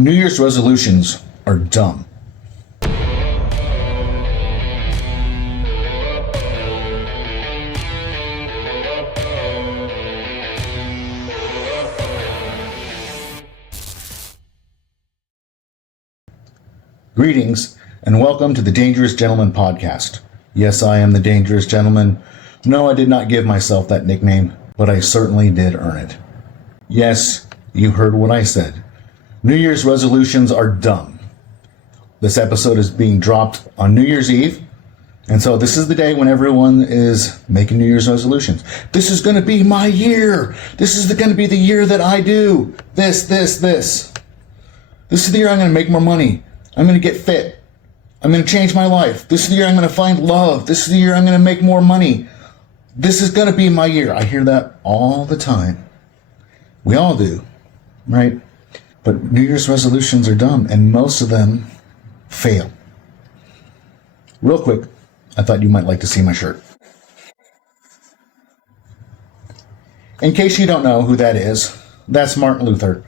New Year's resolutions are dumb. Greetings, and welcome to the Dangerous Gentleman podcast. Yes, I am the Dangerous Gentleman. No, I did not give myself that nickname, but I certainly did earn it. Yes, you heard what I said. New Year's resolutions are dumb. This episode is being dropped on New Year's Eve, and so this is the day when everyone is making New Year's resolutions. This is going to be my year. This is going to be the year that I do this. This is the year I'm going to make more money. I'm going to get fit. I'm going to change my life. This is the year I'm going to find love. This is the year I'm going to make more money. This is going to be my year. I hear that all the time. We all do, right? But New Year's resolutions are dumb, and most of them fail. Real quick, I thought you might like to see my shirt. In case you don't know who that is, that's Martin Luther.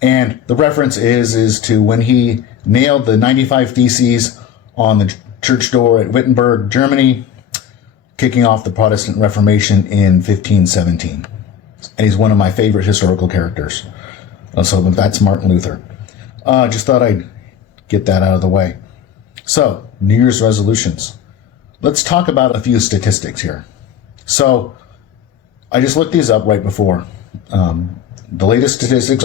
And the reference is to when he nailed the 95 Theses on the church door at Wittenberg, Germany, kicking off the Protestant Reformation in 1517. And he's one of my favorite historical characters. So that's Martin Luther. Just thought I'd get that out of the way. So, New Year's resolutions. Let's talk about a few statistics here. So, I just looked these up right before. The latest statistics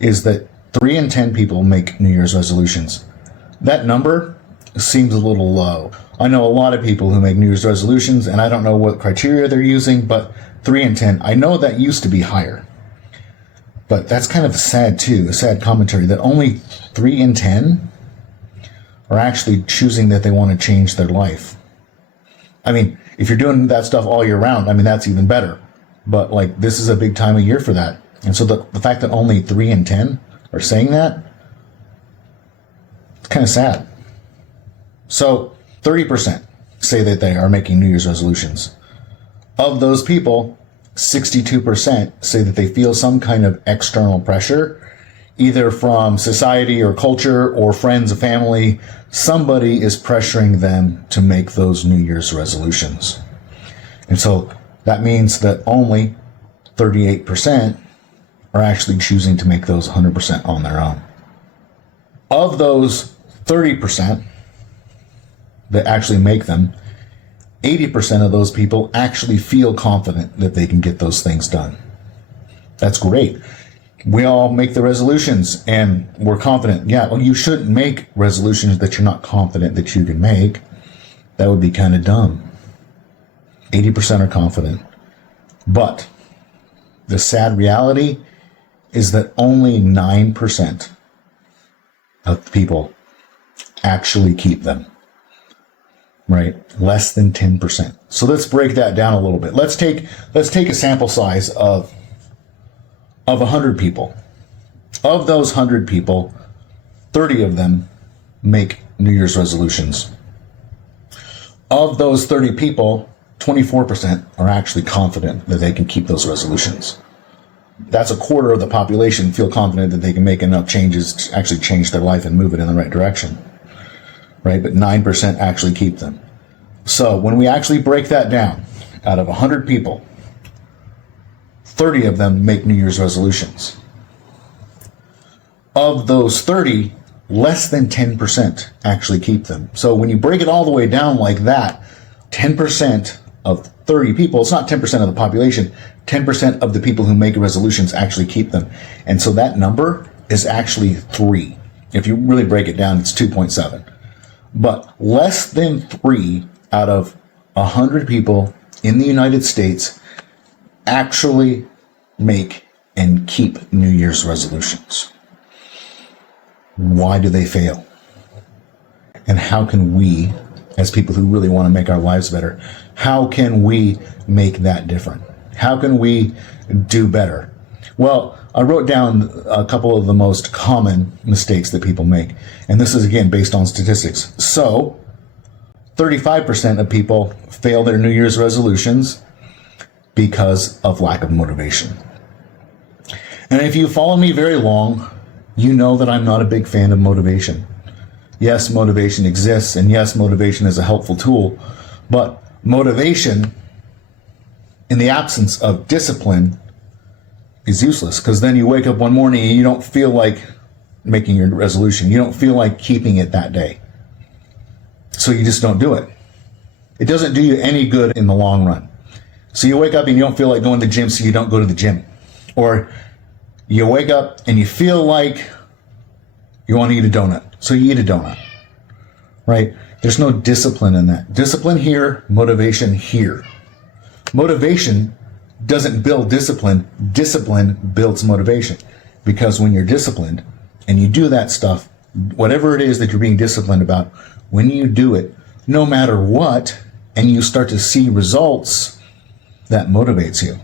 is that 3 in 10 people make New Year's resolutions. That number seems a little low. I know a lot of people who make New Year's resolutions, and I don't know what criteria they're using, but 3 in 10, I know that used to be higher. But that's kind of sad too, a sad commentary, that only 3 in 10 are actually choosing that they want to change their life. I mean, if you're doing that stuff all year round, I mean, that's even better. But like, this is a big time of year for that. And so the fact that only 3 in 10 are saying that, it's kind of sad. So 30% say that they are making New Year's resolutions. Of those people, 62% say that they feel some kind of external pressure, either from society or culture or friends or family. Somebody is pressuring them to make those New Year's resolutions. And so that means that only 38% are actually choosing to make those 100% on their own. Of those 30% that actually make them, 80% of those people actually feel confident that they can get those things done. That's great. We all make the resolutions and we're confident. Yeah, well, you shouldn't make resolutions that you're not confident that you can make. That would be kind of dumb. 80% are confident. But the sad reality is that only 9% of people actually keep them. Right? Less than 10%. So let's break that down a little bit. Let's take a sample size of 100 people. Of those 100 people, 30 of them make New Year's resolutions. Of those 30 people, 24% are actually confident that they can keep those resolutions. That's a quarter of the population feel confident that they can make enough changes to actually change their life and move it in the right direction. Right? But 9% actually keep them. So when we actually break that down, out of 100 people, 30 of them make New Year's resolutions. Of those 30, less than 10% actually keep them. So when you break it all the way down like that, 10% of 30 people, it's not 10% of the population, 10% of the people who make resolutions actually keep them. And so that number is actually 3. If you really break it down, it's 2.7. But less than 3 out of 100 people in the United States actually make and keep New Year's resolutions. Why do they fail? And how can we, as people who really want to make our lives better, how can we make that different? How can we do better? Well, I wrote down a couple of the most common mistakes that people make. And this is, again, based on statistics. So, 35% of people fail their New Year's resolutions because of lack of motivation. And if you follow me very long, you know that I'm not a big fan of motivation. Yes, motivation exists, and yes, motivation is a helpful tool, but motivation in the absence of discipline is useless, because then you wake up one morning and you don't feel like making your resolution. You don't feel like keeping it that day. So you just don't do it. It doesn't do you any good in the long run. So you wake up and you don't feel like going to the gym, so you don't go to the gym. Or you wake up and you feel like you want to eat a donut, so you eat a donut, right? There's no discipline in that. Discipline here, motivation here. Motivation doesn't build discipline. Discipline builds motivation. Because when you're disciplined and you do that stuff, whatever it is that you're being disciplined about, when you do it, no matter what, and you start to see results, that motivates you.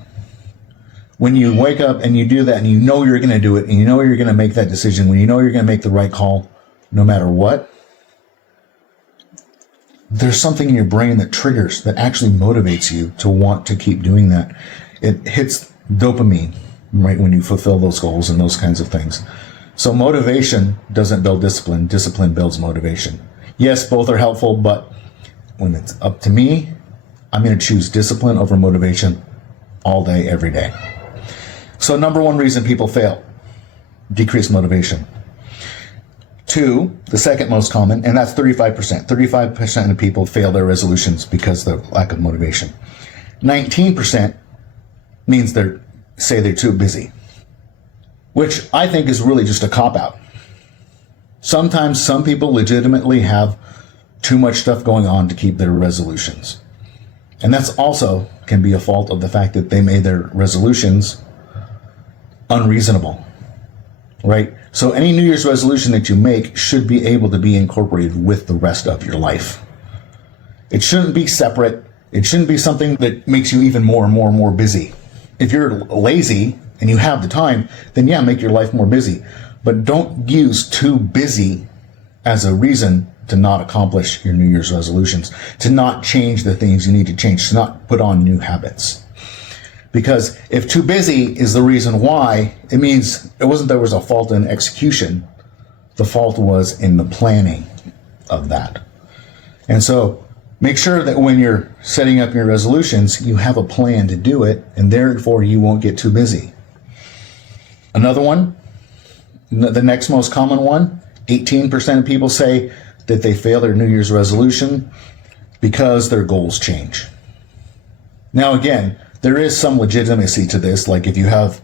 When you wake up and you do that and you know you're going to do it and you know you're going to make that decision, when you know you're going to make the right call, no matter what, there's something in your brain that triggers, that actually motivates you to want to keep doing that. It hits dopamine, right, when you fulfill those goals and those kinds of things. So motivation doesn't build discipline. Discipline builds motivation. Yes, both are helpful, but when it's up to me, I'm going to choose discipline over motivation all day, every day. So number one reason people fail, decreased motivation. 2, the second most common, and that's 35%. 35% of people fail their resolutions because of the lack of motivation. 19% means they're too busy, which I think is really just a cop-out. Sometimes some people legitimately have too much stuff going on to keep their resolutions. And that's also can be a fault of the fact that they made their resolutions unreasonable, right? So any New Year's resolution that you make should be able to be incorporated with the rest of your life. It shouldn't be separate. It shouldn't be something that makes you even more and more and more busy. If you're lazy and you have the time, then yeah, make your life more busy. But don't use too busy as a reason to not accomplish your New Year's resolutions, to not change the things you need to change, to not put on new habits. Because if too busy is the reason why, it means it wasn't there was a fault in execution. The fault was in the planning of that. And so make sure that when you're setting up your resolutions, you have a plan to do it, and therefore you won't get too busy. Another one, the next most common one, 18% of people say that they fail their New Year's resolution because their goals change. Now again, there is some legitimacy to this, like if you have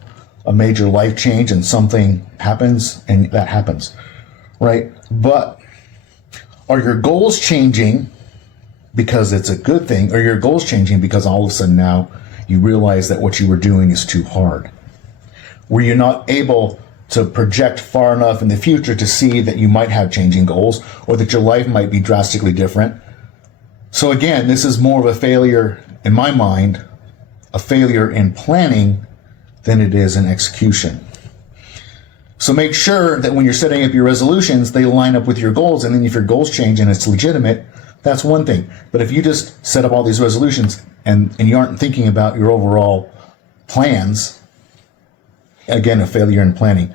a major life change and something happens, and that happens, right? But are your goals changing because it's a good thing, or your goals changing because all of a sudden now you realize that what you were doing is too hard? Were you not able to project far enough in the future to see that you might have changing goals, or that your life might be drastically different? So again, this is more of a failure, in my mind, a failure in planning than it is in execution. So make sure that when you're setting up your resolutions, they line up with your goals, and then if your goals change and it's legitimate, that's one thing. But if you just set up all these resolutions and you aren't thinking about your overall plans, again, a failure in planning.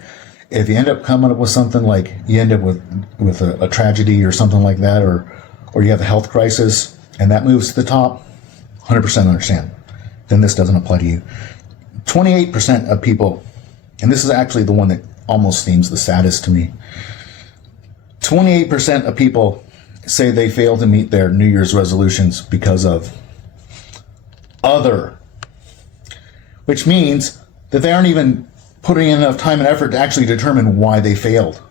If you end up coming up with something like you end up with a tragedy or something like that, or you have a health crisis and that moves to the top, 100% understand. Then this doesn't apply to you. 28% of people, and this is actually the one that almost seems the saddest to me, 28% of people say they fail to meet their New Year's resolutions because of other, which means that they aren't even putting in enough time and effort to actually determine why they failed,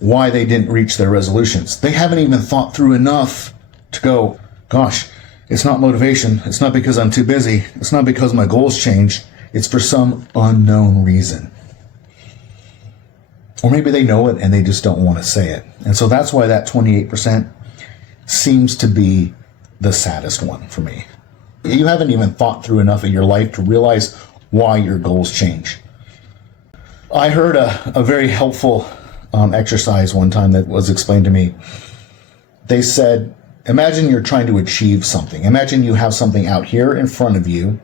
why they didn't reach their resolutions. They haven't even thought through enough to go, gosh, it's not motivation. It's not because I'm too busy. It's not because my goals change. It's for some unknown reason. Or maybe they know it and they just don't want to say it. And so that's why that 28% seems to be the saddest one for me. You haven't even thought through enough of your life to realize why your goals change. I heard a very helpful exercise one time that was explained to me. They said, imagine you're trying to achieve something. Imagine you have something out here in front of you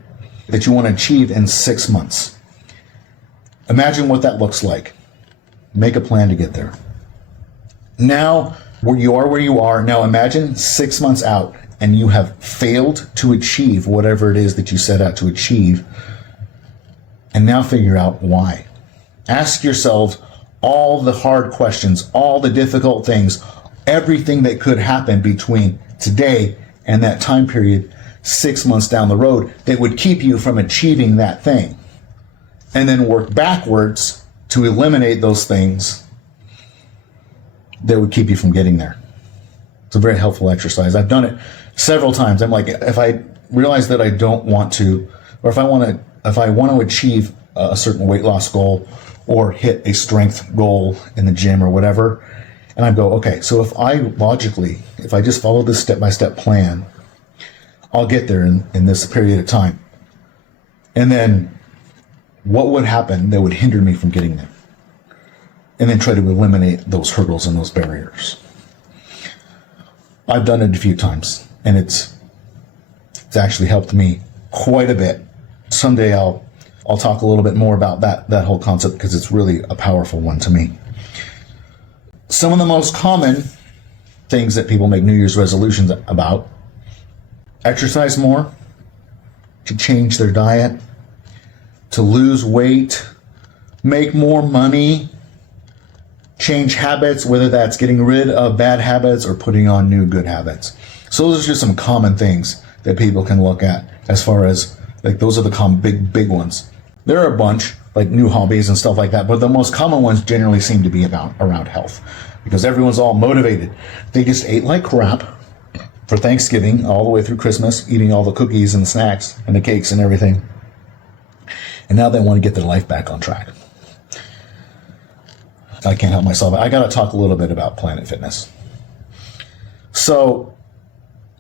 that you want to achieve in 6 months. Imagine what that looks like. Make a plan to get there. Now, where you are, now imagine 6 months out and you have failed to achieve whatever it is that you set out to achieve. And now figure out why. Ask yourselves all the hard questions, all the difficult things, everything that could happen between today and that time period 6 months down the road that would keep you from achieving that thing. And then work backwards to eliminate those things that would keep you from getting there. It's a very helpful exercise. I've done it several times. I'm like, if I realize that I don't want to, or if I want to achieve a certain weight loss goal or hit a strength goal in the gym or whatever, and I go, okay, so if I just follow this step-by-step plan, I'll get there in this period of time. And then what would happen that would hinder me from getting there? And then try to eliminate those hurdles and those barriers. I've done it a few times, and it's actually helped me quite a bit. Someday I'll talk a little bit more about that whole concept, because it's really a powerful one to me. Some of the most common things that people make New Year's resolutions about: exercise more, to change their diet, to lose weight, make more money, change habits, whether that's getting rid of bad habits or putting on new good habits. So those are just some common things that people can look at as far as, like, those are the big ones. There are a bunch, like new hobbies and stuff like that, but the most common ones generally seem to be around health, because everyone's all motivated. They just ate like crap for Thanksgiving all the way through Christmas, eating all the cookies and the snacks and the cakes and everything. And now they want to get their life back on track. I can't help myself. I got to talk a little bit about Planet Fitness. So,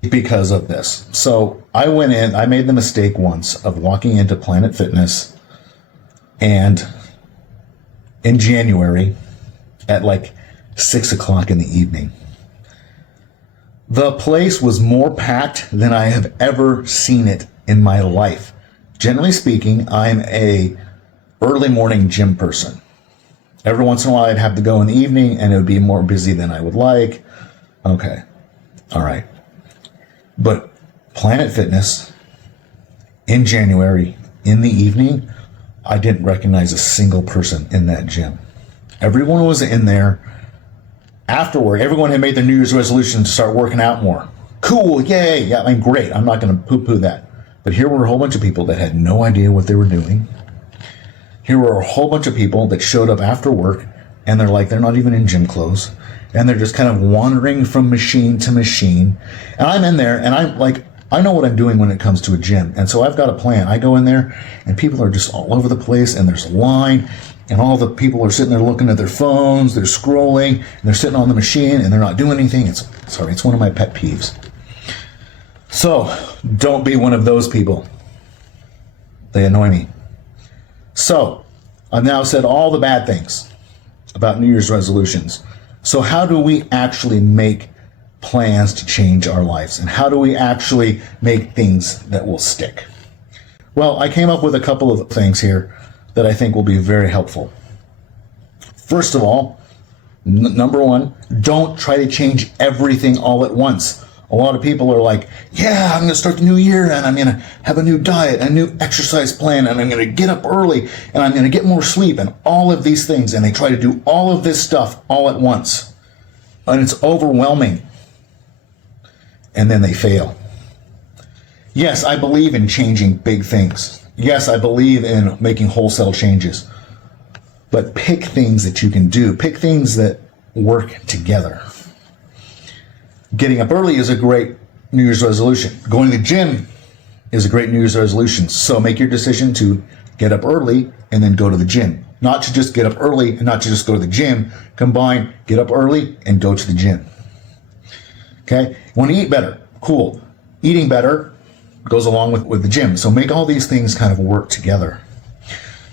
because of this. So, I made the mistake once of walking into Planet Fitness, and in January at like 6 o'clock in the evening. The place was more packed than I have ever seen it in my life. Generally speaking, I'm a early morning gym person. Every once in a while I'd have to go in the evening and it would be more busy than I would like. Okay. All right. But Planet Fitness in January in the evening, I didn't recognize a single person in that gym. Everyone was in there afterward. Everyone had made their New Year's resolution to start working out more. Cool. Yay. Yeah, I mean, great. I'm not going to poo-poo that. But here were a whole bunch of people that had no idea what they were doing. Here were a whole bunch of people that showed up after work, and they're not even in gym clothes, and they're just kind of wandering from machine to machine. And I'm in there, and I'm like, I know what I'm doing when it comes to a gym. And so I've got a plan. I go in there, and people are just all over the place, and there's a line, and all the people are sitting there looking at their phones, they're scrolling, and they're sitting on the machine, and they're not doing anything. It's one of my pet peeves. So, don't be one of those people. They annoy me. So, I've now said all the bad things about New Year's resolutions. So how do we actually make plans to change our lives? And how do we actually make things that will stick? Well, I came up with a couple of things here that I think will be very helpful. First of all, number one, don't try to change everything all at once. A lot of people are like, yeah, I'm going to start the new year and I'm going to have a new diet, a new exercise plan, and I'm going to get up early and I'm going to get more sleep and all of these things. And they try to do all of this stuff all at once. And it's overwhelming. And then they fail. Yes, I believe in changing big things. Yes, I believe in making wholesale changes. But pick things that you can do. Pick things that work together. Getting up early is a great New Year's resolution. Going to the gym is a great New Year's resolution. So make your decision to get up early and then go to the gym. Not to just get up early and not to just go to the gym. Combine, get up early and go to the gym. Okay? Want to eat better? Cool. Eating better goes along with the gym. So make all these things kind of work together.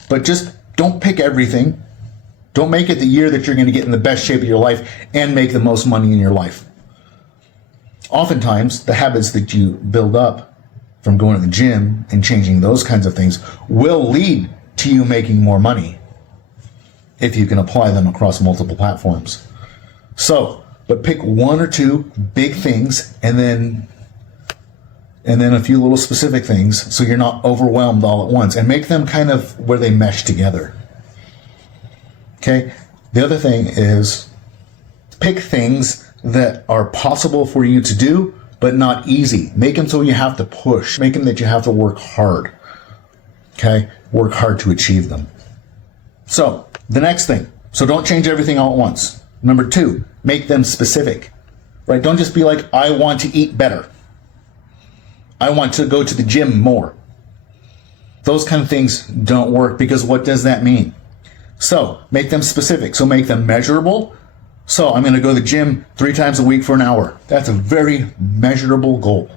But just don't pick everything. Don't make it the year that you're going to get in the best shape of your life and make the most money in your life. Oftentimes, the habits that you build up from going to the gym and changing those kinds of things will lead to you making more money. if you can apply them across multiple platforms. So, but pick one or two big things and then a few little specific things so you're not overwhelmed all at once, and make them kind of where they mesh together. Okay? The other thing is pick things that are possible for you to do, but not easy. Make them so you have to push. Make them that you have to work hard. Okay? Work hard to achieve them. So, the next thing. So don't change everything all at once. Number 2, make them specific. Right? Don't just be like, I want to eat better. I want to go to the gym more. Those kind of things don't work, because what does that mean? So make them specific. So make them measurable. So I'm going to go to the gym 3 times a week for an hour. That's a very measurable goal.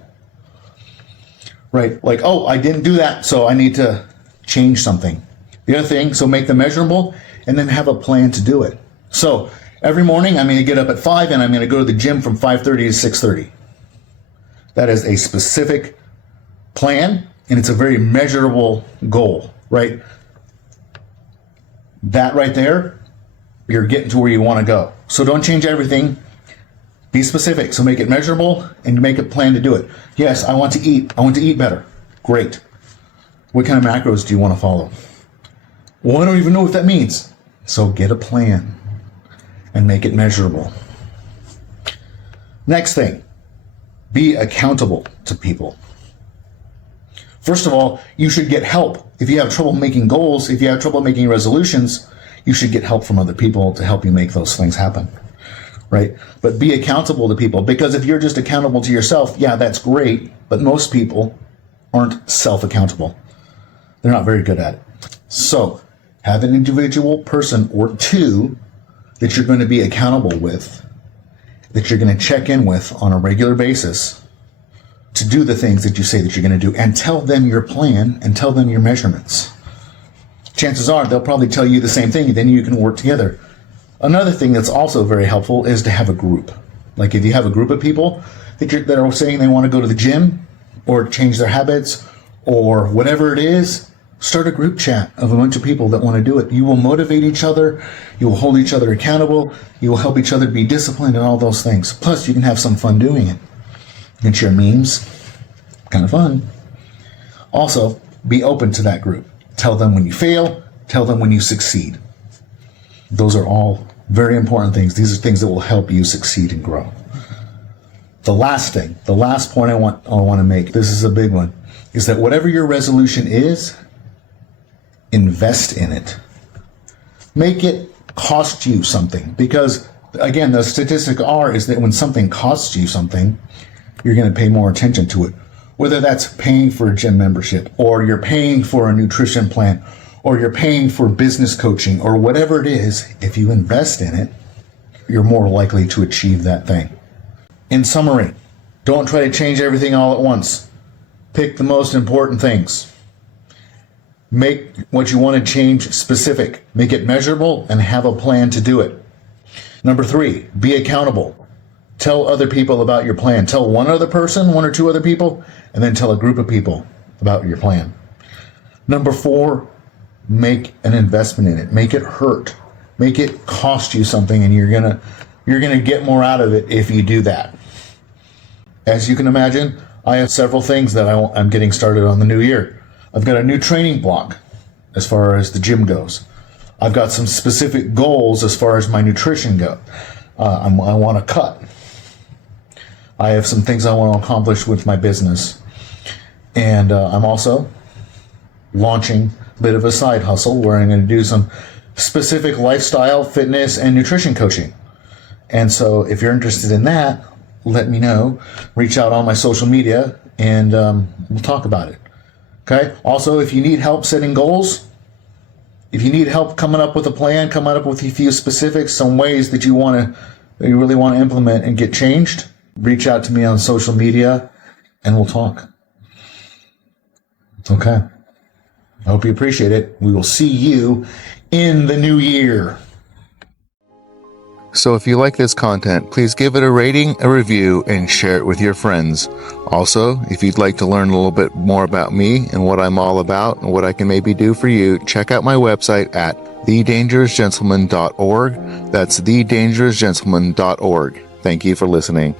Right? Like, oh, I didn't do that, so I need to change something. The other thing, so make them measurable and then have a plan to do it. So every morning I'm going to get up at 5 and I'm going to go to the gym from 5:30 to 6:30. That is a specific plan, and it's a very measurable goal, right? That right there, you're getting to where you want to go. So don't change everything. Be specific. So make it measurable and make a plan to do it. Yes, I want to eat. I want to eat better. Great. What kind of macros do you want to follow? Well, I don't even know what that means. So get a plan and make it measurable. Next thing. Be accountable to people. First of all, you should get help. If you have trouble making goals, if you have trouble making resolutions, you should get help from other people to help you make those things happen, right? But be accountable to people, because if you're just accountable to yourself, yeah, that's great, but most people aren't self-accountable. They're not very good at it. So have an individual person or two that you're going to be accountable with, that you're going to check in with on a regular basis to do the things that you say that you're going to do, and tell them your plan and tell them your measurements. Chances are they'll probably tell you the same thing, then you can work together. Another thing that's also very helpful is to have a group. Like if you have a group of people that are saying they want to go to the gym or change their habits or whatever it is, start a group chat of a bunch of people that want to do it. You will motivate each other. You will hold each other accountable. You will help each other be disciplined and all those things. Plus, you can have some fun doing it. You can share memes. Kind of fun. Also, be open to that group. Tell them when you fail. Tell them when you succeed. Those are all very important things. These are things that will help you succeed and grow. The last thing, the last point I want to make, this is a big one, is that whatever your resolution is, invest in it. Make it cost you something, because again, the statistic is that when something costs you something, you're going to pay more attention to it. Whether that's paying for a gym membership, or you're paying for a nutrition plan, or you're paying for business coaching, or whatever it is, if you invest in it, you're more likely to achieve that thing. In summary, don't try to change everything all at once. Pick the most important things. Make what you want to change specific. Make it measurable and have a plan to do it. Number 3, be accountable. Tell other people about your plan. Tell one other person, 1 or 2 other people, and then tell a group of people about your plan. Number 4, make an investment in it. Make it hurt. Make it cost you something, and you're gonna get more out of it if you do that. As you can imagine, I have several things that I'm getting started on the new year. I've got a new training block as far as the gym goes. I've got some specific goals as far as my nutrition go. I want to cut. I have some things I want to accomplish with my business. And I'm also launching a bit of a side hustle where I'm going to do some specific lifestyle, fitness, and nutrition coaching. And so if you're interested in that, let me know. Reach out on my social media and we'll talk about it. Okay? Also, if you need help setting goals, if you need help coming up with a plan, coming up with a few specifics, some ways that you really want to implement and get changed, reach out to me on social media and we'll talk. Okay. I hope you appreciate it. We will see you in the new year. So if you like this content, please give it a rating, a review, and share it with your friends. Also, if you'd like to learn a little bit more about me and what I'm all about and what I can maybe do for you, check out my website at thedangerousgentleman.org. That's thedangerousgentleman.org. Thank you for listening.